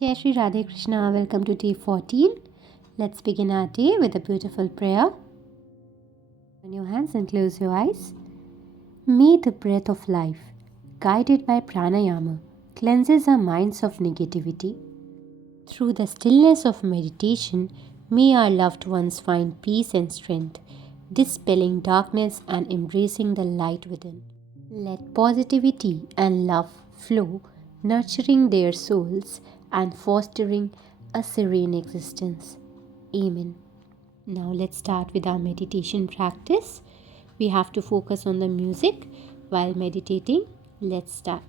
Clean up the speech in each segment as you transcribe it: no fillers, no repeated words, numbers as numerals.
Jai Shri Radhe Krishna, welcome to day 14. Let's begin our day with a beautiful prayer. Open your hands and close your eyes. May the breath of life, guided by Pranayama, cleanses our minds of negativity. Through the stillness of meditation, may our loved ones find peace and strength, dispelling darkness and embracing the light within. Let positivity and love flow, nurturing their souls and fostering a serene existence. Amen. Now let's start with our meditation practice. We have to focus on the music while meditating. Let's start.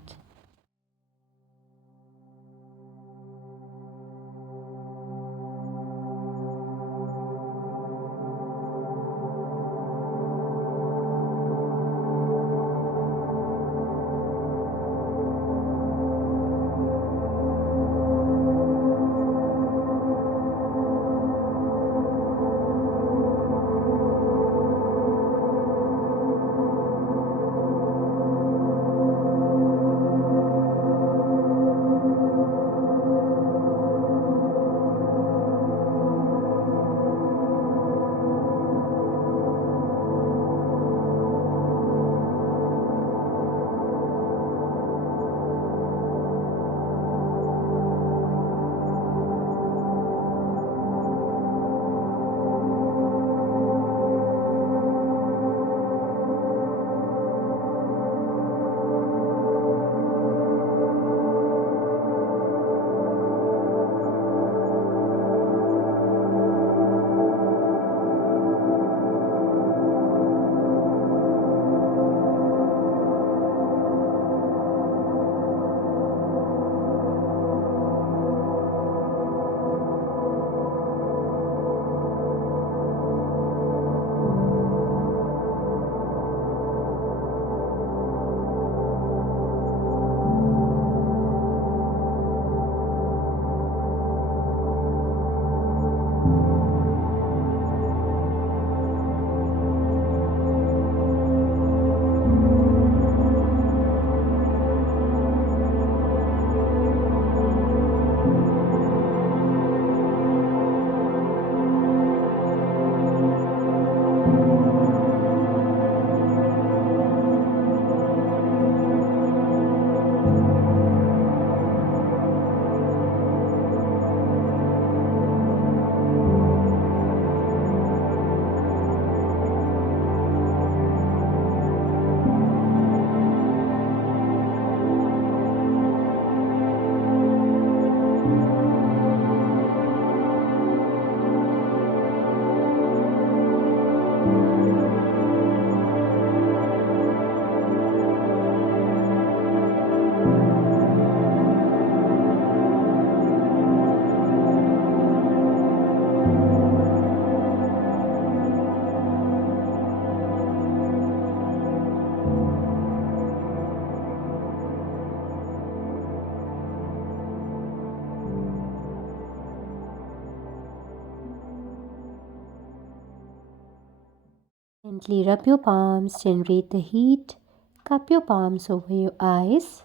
Gently rub your palms, generate the heat, cup your palms over your eyes,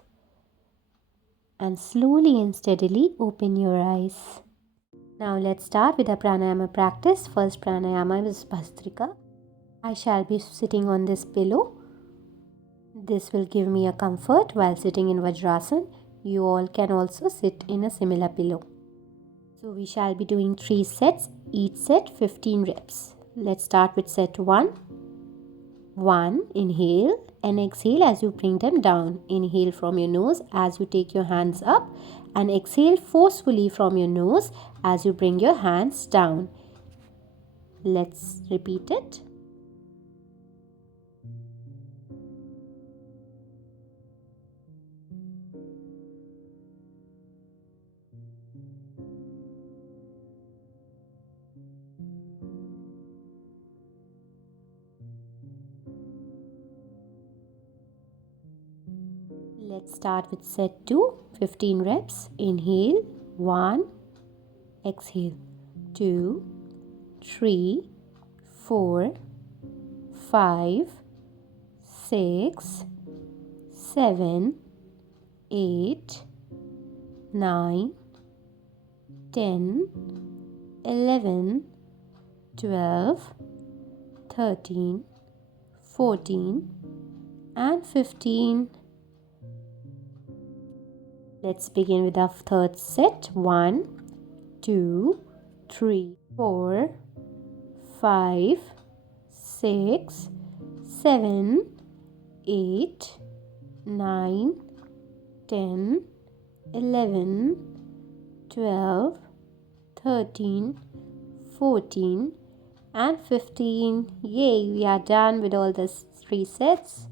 and slowly and steadily open your eyes. Now let's start with a pranayama practice. First pranayama is Bhastrika. I shall be sitting on this pillow. This will give me a comfort while sitting in Vajrasana. You all can also sit in a similar pillow. So we shall be doing 3 sets, each set 15 reps. Let's start with set 1. 1. Inhale and exhale as you bring them down. Inhale from your nose as you take your hands up and exhale forcefully from your nose as you bring your hands down. Let's repeat it. Let's start with set 2, 15 reps. Inhale, 1, exhale, 2, 3, 4, 5, 6, 7, 8, 9, 10, 11, 12, 13, 14, and 15. Let's begin with our third set. 1, 2, 3, 4, 5, 6, 7, 8, 9, 10, 11, 12, 13, 14, and 15. Yay, we are done with all the 3 sets.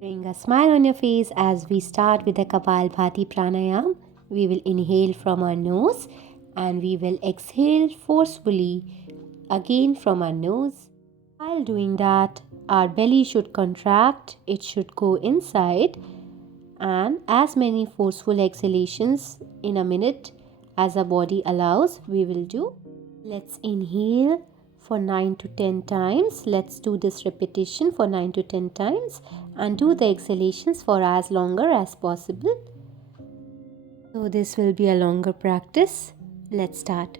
Bring a smile on your face as we start with the Kapalbhati Pranayama. We will inhale from our nose and we will exhale forcefully again from our nose. While doing that, our belly should contract, it should go inside, and as many forceful exhalations in a minute as our body allows, we will do. Let's inhale for 9 to 10 times. Let's do this repetition for 9 to 10 times and do the exhalations for as longer as possible. So this will be a longer practice. Let's start.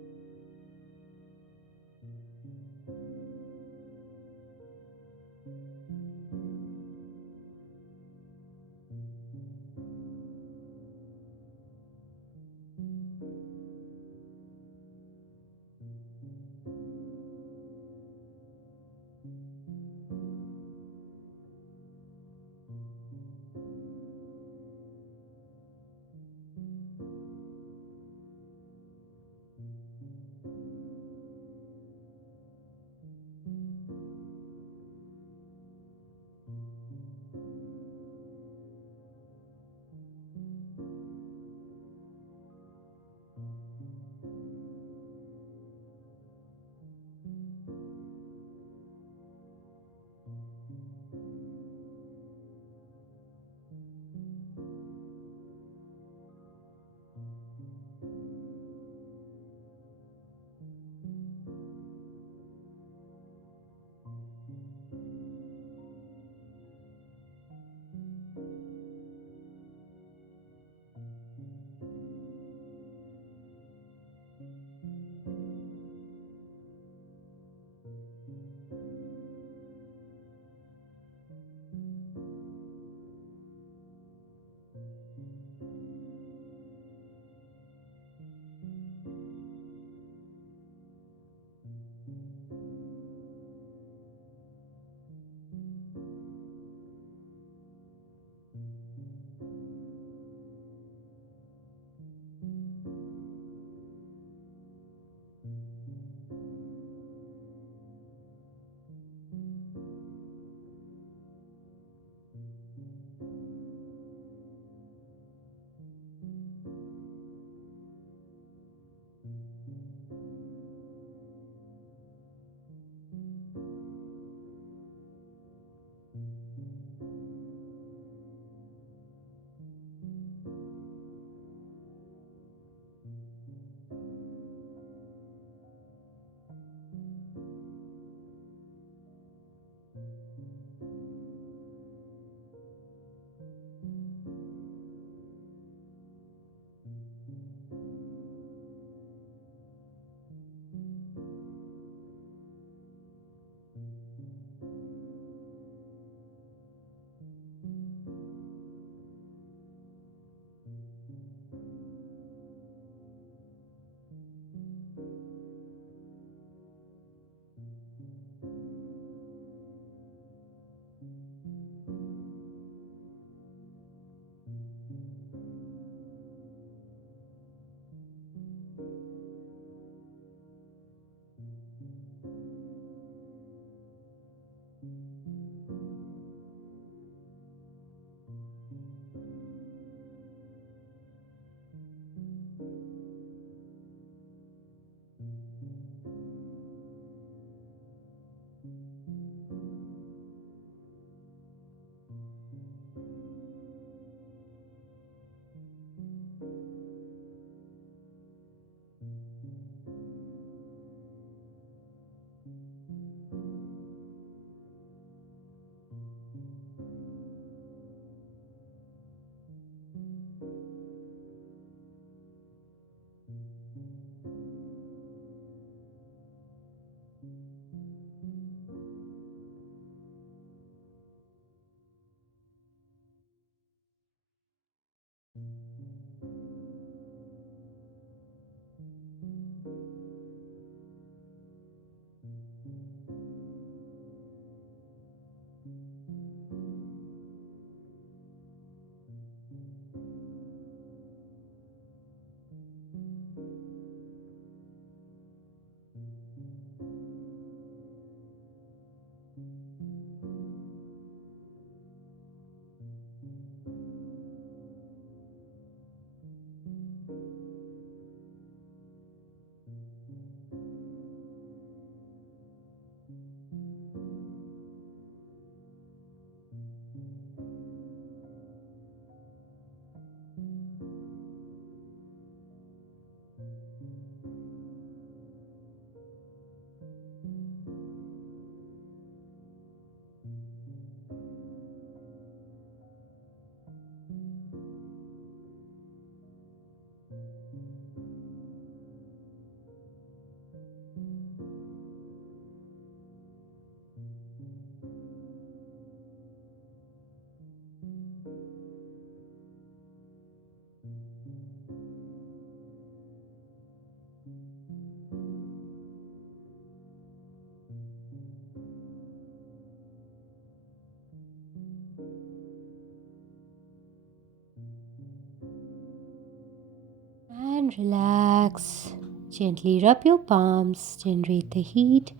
And relax. Gently rub your palms, generate the heat.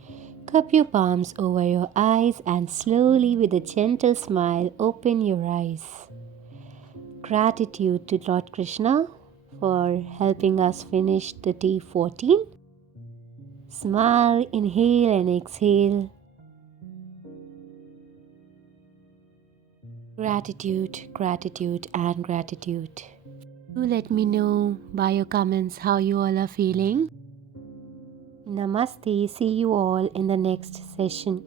Cup your palms over your eyes and slowly, with a gentle smile, open your eyes. Gratitude to Lord Krishna for helping us finish the day 14. Smile, inhale and exhale. Gratitude, gratitude, and gratitude. Do let me know by your comments how you all are feeling. Namaste. See you all in the next session.